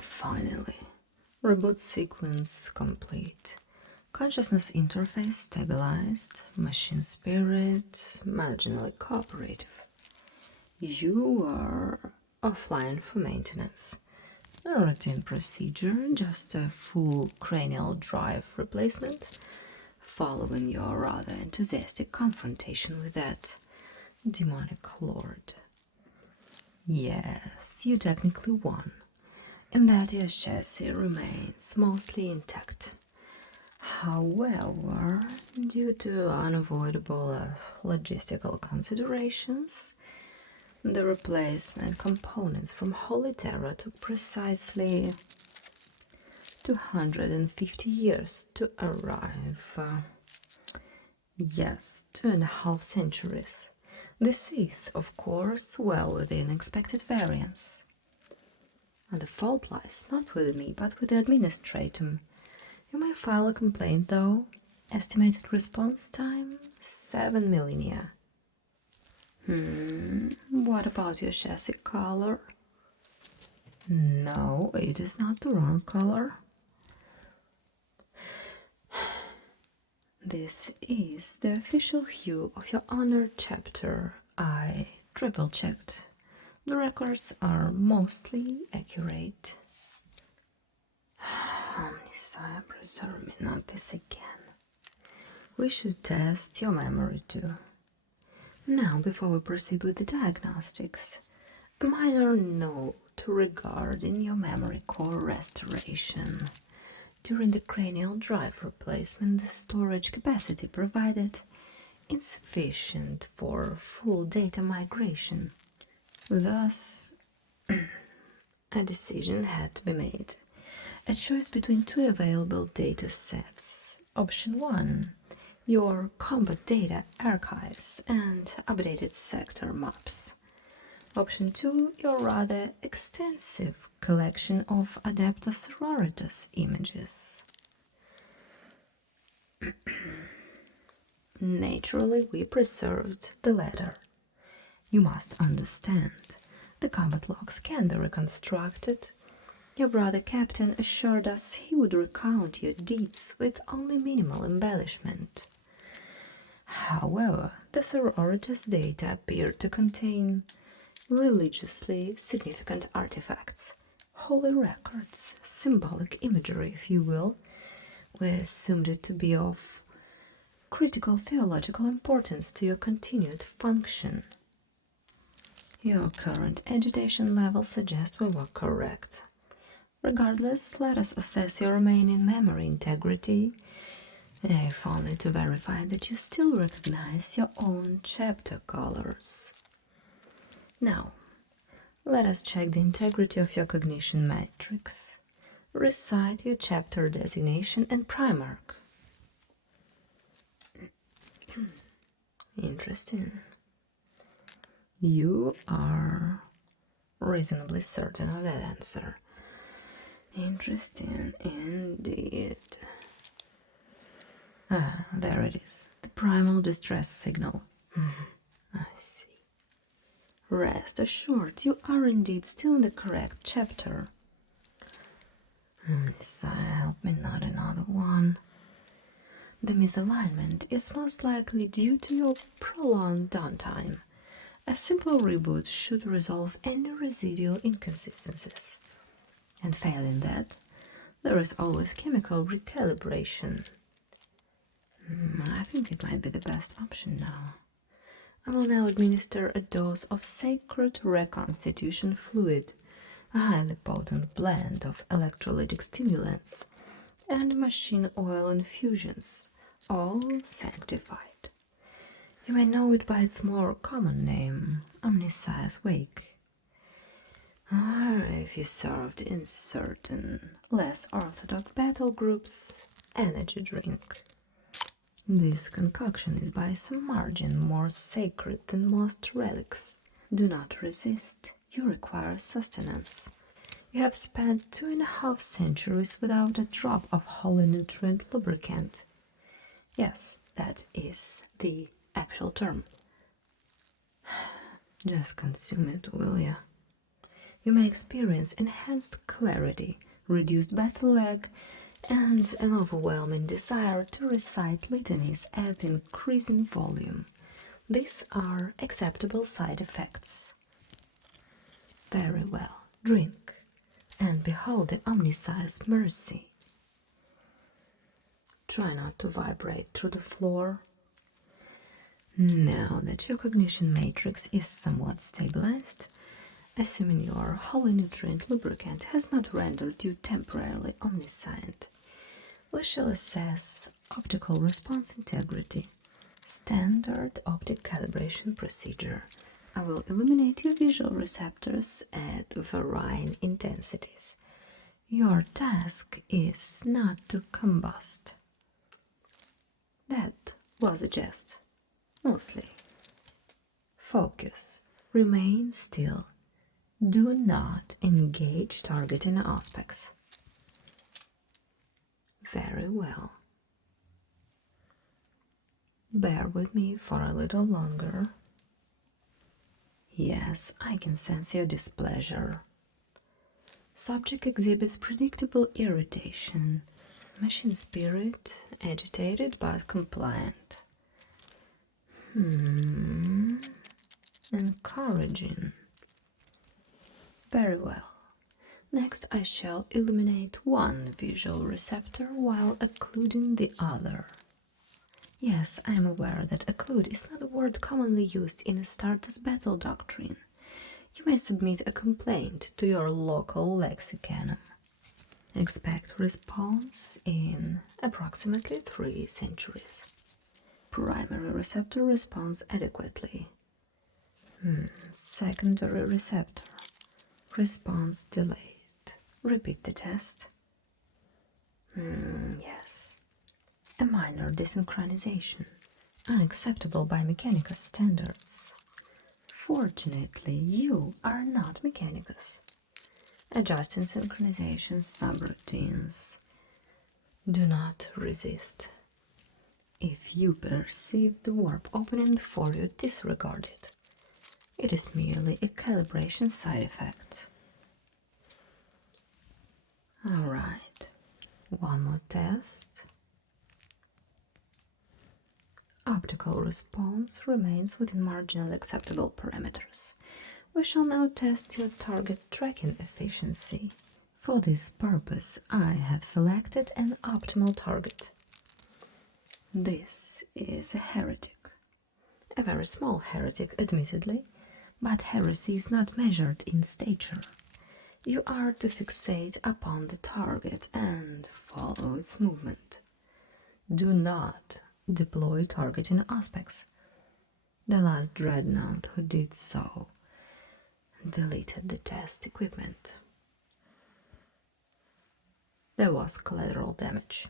Finally. Reboot sequence complete. Consciousness interface stabilized. Machine spirit marginally cooperative. You are offline for maintenance. A routine procedure, just a full cranial drive replacement, following your rather enthusiastic confrontation with that demonic lord. Yes, you technically won, in that your chassis remains mostly intact. However, due to unavoidable logistical considerations, the replacement components from Holy Terror took precisely 250 years to arrive. Yes, 2.5 centuries. This is, of course, well within expected variance. And the fault lies not with me, but with the administratum. You may file a complaint, though. Estimated response time, 7 millennia. What about your chassis color? No, it is not the wrong color. This is the official hue of your honored chapter. I triple-checked. The records are mostly accurate. Omniscient, preserve me, not this again. We should test your memory too. Now, before we proceed with the diagnostics, a minor note regarding your memory core restoration. During the cranial drive replacement, the storage capacity provided insufficient for full data migration. Thus, a decision had to be made. A choice between two available data sets. Option 1, your combat data archives and updated sector maps. Option 2, your rather extensive collection of Adepta Sororitas images. Naturally, we preserved the latter. You must understand, the combat logs can be reconstructed. Your brother captain assured us he would recount your deeds with only minimal embellishment. However, the Sororitas data appeared to contain religiously significant artifacts, holy records, symbolic imagery, if you will. We assumed it to be of critical theological importance to your continued function. Your current agitation level suggests we were correct. Regardless, let us assess your remaining memory integrity, if only to verify that you still recognize your own chapter colors. Now, let us check the integrity of your cognition matrix. Recite your chapter designation and primark. Interesting. You are reasonably certain of that answer. Interesting indeed. There it is. The primal distress signal. I see. Rest assured, you are indeed still in the correct chapter. Messiah, help me, not another one. The misalignment is most likely due to your prolonged downtime. A simple reboot should resolve any residual inconsistencies. And failing that, there is always chemical recalibration. I think it might be the best option now. I will now administer a dose of sacred reconstitution fluid, a highly potent blend of electrolytic stimulants and machine oil infusions, all sanctified. You may know it by its more common name, Omniscience Wake. Or if you served in certain less orthodox battle groups, energy drink. This concoction is by some margin more sacred than most relics. Do not resist, you require sustenance. You have spent 2.5 centuries without a drop of holy nutrient lubricant. Yes, that is the actual term. Just consume it, will ya? You may experience enhanced clarity, reduced battle lag, and an overwhelming desire to recite litanies at increasing volume. These are acceptable side effects. Very well. Drink, and behold the omniscience mercy. Try not to vibrate through the floor. Now that your cognition matrix is somewhat stabilized, assuming your holy nutrient lubricant has not rendered you temporarily omniscient, we shall assess optical response integrity. Standard optic calibration procedure. I will illuminate your visual receptors at varying intensities. Your task is not to combust. That was a jest. Mostly. Focus. Remain still. Do not engage targeting aspects. Very well. Bear with me for a little longer. Yes, I can sense your displeasure. Subject exhibits predictable irritation. Machine spirit, agitated but compliant. Encouraging. Very well. Next I shall illuminate one visual receptor while occluding the other. Yes, I am aware that occlude is not a word commonly used in a Stardust battle doctrine. You may submit a complaint to your local lexicanum. Expect response in approximately 3 centuries. Primary receptor responds adequately. Secondary receptor response delayed. Repeat the test. Yes. A minor desynchronization, unacceptable by Mechanicus standards. Fortunately, you are not Mechanicus. Adjusting synchronization subroutines. Do not resist. If you perceive the warp opening before you, disregard it. It is merely a calibration side effect. Alright, one more test. Optical response remains within marginal acceptable parameters. We shall now test your target tracking efficiency. For this purpose, I have selected an optimal target. This is a heretic. A very small heretic, admittedly, but heresy is not measured in stature. You are to fixate upon the target and follow its movement. Do not deploy targeting aspects. The last dreadnought who did so deleted the test equipment. There was collateral damage.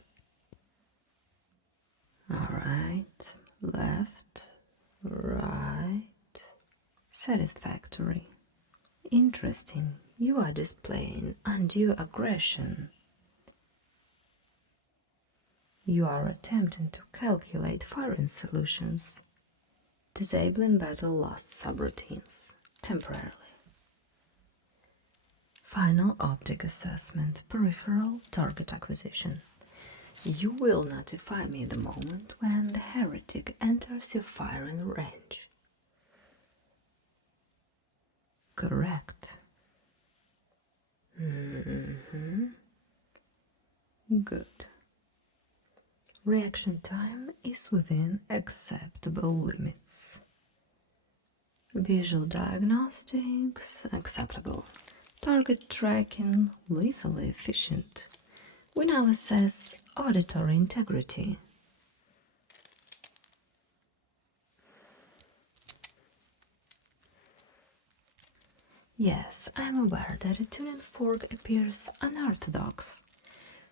Alright, left, right. Satisfactory. Interesting. You are displaying undue aggression. You are attempting to calculate firing solutions, disabling battle lost subroutines temporarily. Final optic assessment, peripheral target acquisition. You will notify me the moment when the heretic enters your firing range. Correct. Good. Reaction time is within acceptable limits. Visual diagnostics, acceptable. Target tracking, lethally efficient. We now assess auditory integrity. Yes, I am aware that a tuning fork appears unorthodox.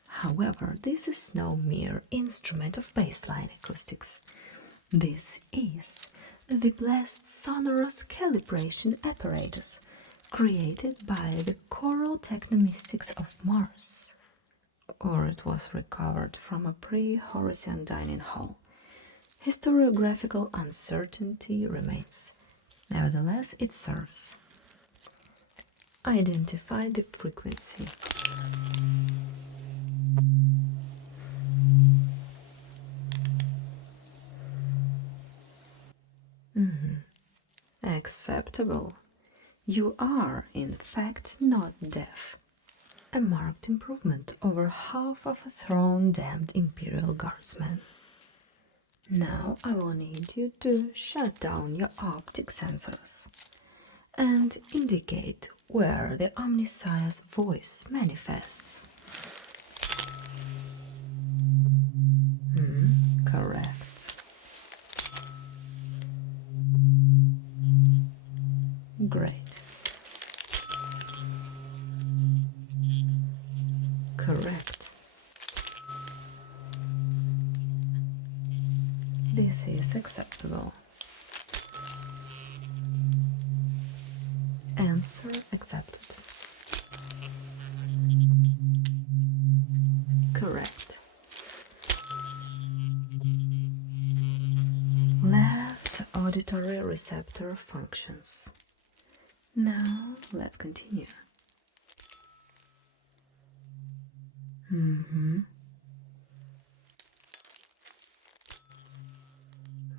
However, this is no mere instrument of baseline acoustics. This is the blessed sonorous calibration apparatus created by the choral technomystics of Mars. Or it was recovered from a pre-Horatian dining hall. Historiographical uncertainty remains. Nevertheless, it serves. Identify the frequency. Acceptable. You are, in fact, not deaf. A marked improvement over half of a throne-damned Imperial Guardsman. Now I will need you to shut down your optic sensors and indicate where the omniscience voice manifests. Correct. Great. Correct. This is acceptable. Answer accepted. Correct. Left auditory receptor functions. Now let's continue.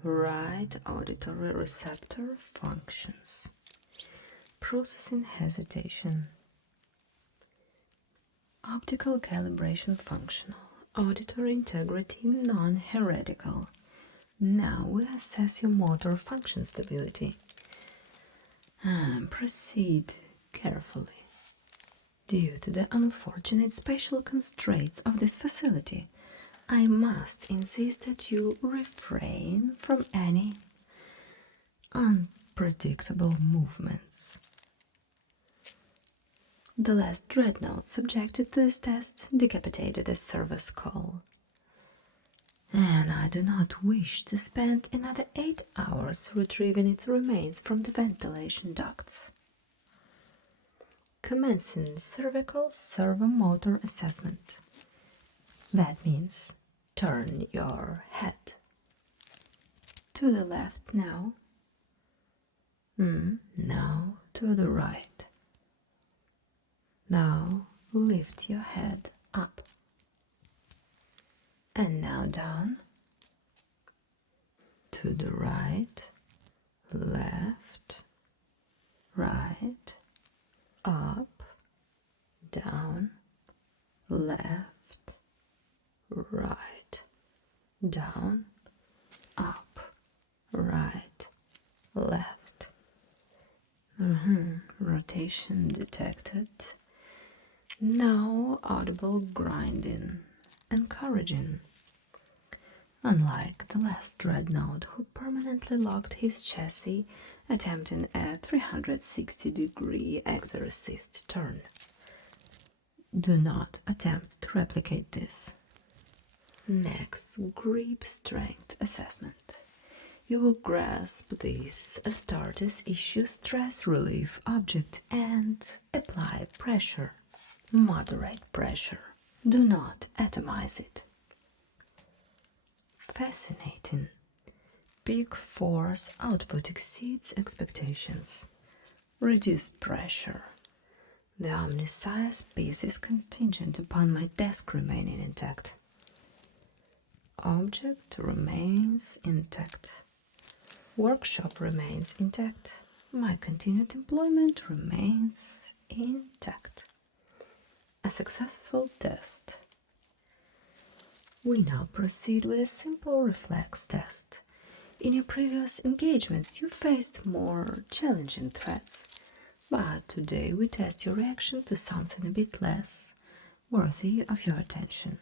Right auditory receptor functions. Processing hesitation. Optical calibration functional. Auditory integrity non-heretical. Now we assess your motor function stability. Proceed carefully. Due to the unfortunate spatial constraints of this facility, I must insist that you refrain from any unpredictable movements. The last dreadnought subjected to this test decapitated a service skull, and I do not wish to spend another 8 hours retrieving its remains from the ventilation ducts. Commencing cervical servomotor assessment. That means turn your head to the left now. Now to the right. Now lift your head up. And now down. To the right, left, right, up, down, left, right, down, up, right, left. Rotation detected. Now audible grinding, encouraging. Unlike the last dreadnought who permanently locked his chassis, attempting a 360-degree exorcist turn. Do not attempt to replicate this. Next, grip strength assessment. You will grasp this Astartes issue stress relief object and apply pressure. Moderate pressure. Do not atomize it. Fascinating. Peak force output exceeds expectations. Reduced pressure. The omniscience piece is contingent upon my desk remaining intact. Object remains intact. Workshop remains intact. My continued employment remains intact. A successful test. We now proceed with a simple reflex test. In your previous engagements, you faced more challenging threats, but today we test your reaction to something a bit less worthy of your attention.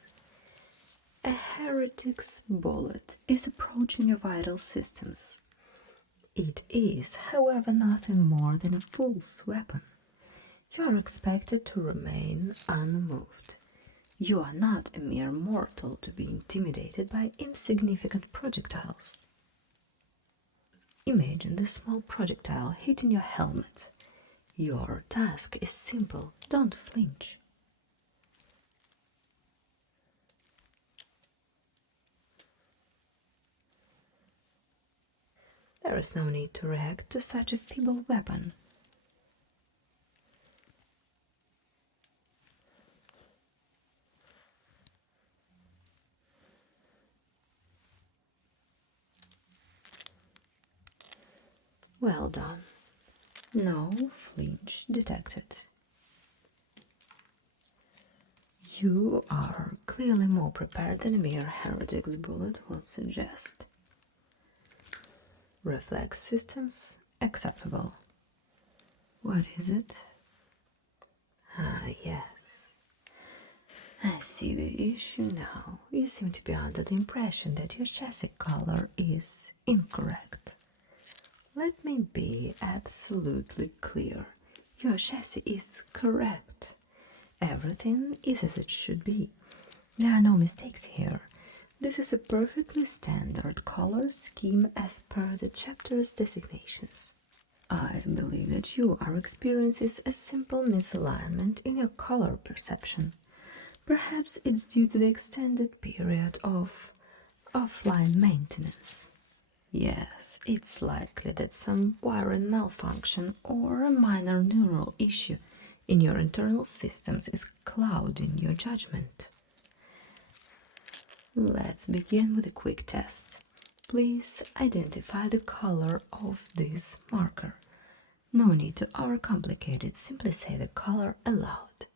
A heretic's bullet is approaching your vital systems. It is, however, nothing more than a fool's weapon. You are expected to remain unmoved. You are not a mere mortal to be intimidated by insignificant projectiles. Imagine the small projectile hitting your helmet. Your task is simple. Don't flinch. There is no need to react to such a feeble weapon. Well done. No flinch detected. You are clearly more prepared than a mere heretic's bullet would suggest. Reflex systems acceptable. What is it? Ah, yes. I see the issue now. You seem to be under the impression that your chassis color is incorrect. Let me be absolutely clear. Your chassis is correct. Everything is as it should be. There are no mistakes here. This is a perfectly standard color scheme as per the chapter's designations. I believe that you are experiencing a simple misalignment in your color perception. Perhaps it's due to the extended period of offline maintenance. Yes, it's likely that some wiring malfunction or a minor neural issue in your internal systems is clouding your judgment. Let's begin with a quick test. Please identify the color of this marker. No need to overcomplicate it, simply say the color aloud.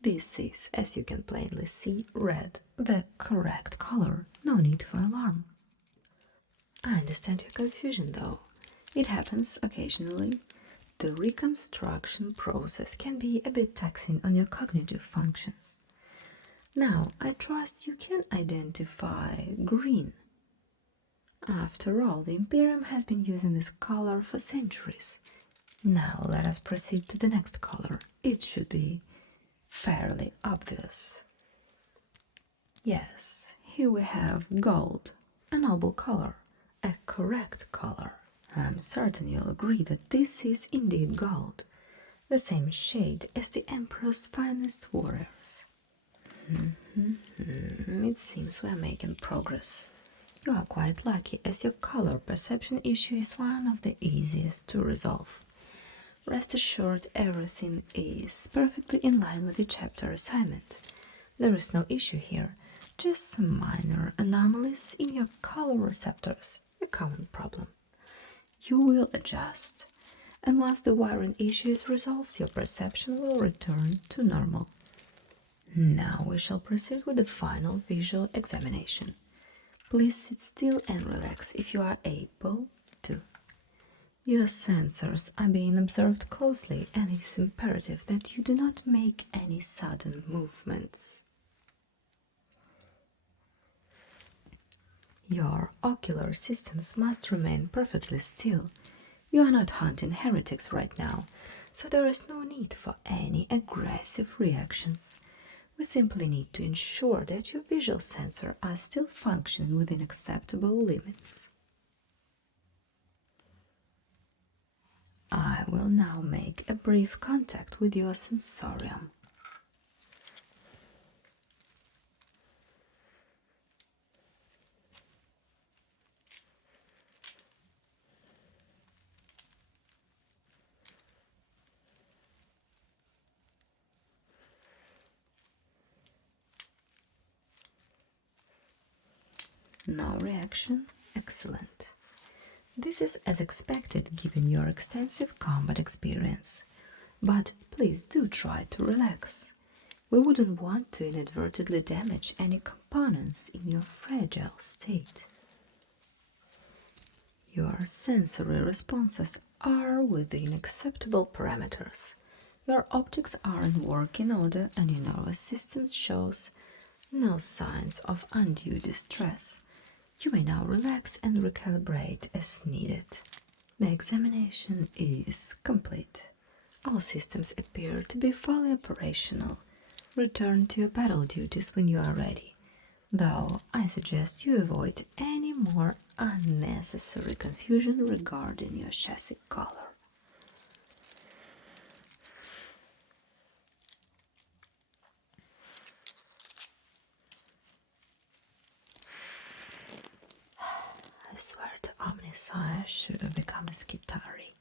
This is, as you can plainly see, red, the correct color. No need for alarm. I understand your confusion though. It happens occasionally. The reconstruction process can be a bit taxing on your cognitive functions. Now, I trust you can identify green. After all, the Imperium has been using this color for centuries. Now let us proceed to the next color. It should be fairly obvious. Yes, here we have gold, a noble color, a correct color. I'm certain you'll agree that this is indeed gold, the same shade as the Emperor's finest warriors. It seems we're making progress. You are quite lucky, as your color perception issue is one of the easiest to resolve. Rest assured, everything is perfectly in line with the chapter assignment. There is no issue here, just some minor anomalies in your color receptors, a common problem. You will adjust, and once the wiring issue is resolved, your perception will return to normal. Now we shall proceed with the final visual examination. Please sit still and relax if you are able to. Your sensors are being observed closely, and it is imperative that you do not make any sudden movements. Your ocular systems must remain perfectly still. You are not hunting heretics right now, so there is no need for any aggressive reactions. We simply need to ensure that your visual sensors are still functioning within acceptable limits. I will now make a brief contact with your sensorium. No reaction? Excellent. This is as expected given your extensive combat experience, but please do try to relax. We wouldn't want to inadvertently damage any components in your fragile state. Your sensory responses are within acceptable parameters. Your optics are in working order and your nervous system shows no signs of undue distress. You may now relax and recalibrate as needed. The examination is complete. All systems appear to be fully operational. Return to your battle duties when you are ready, though I suggest you avoid any more unnecessary confusion regarding your chassis color. I swear to Omnisire should have become a Skitari.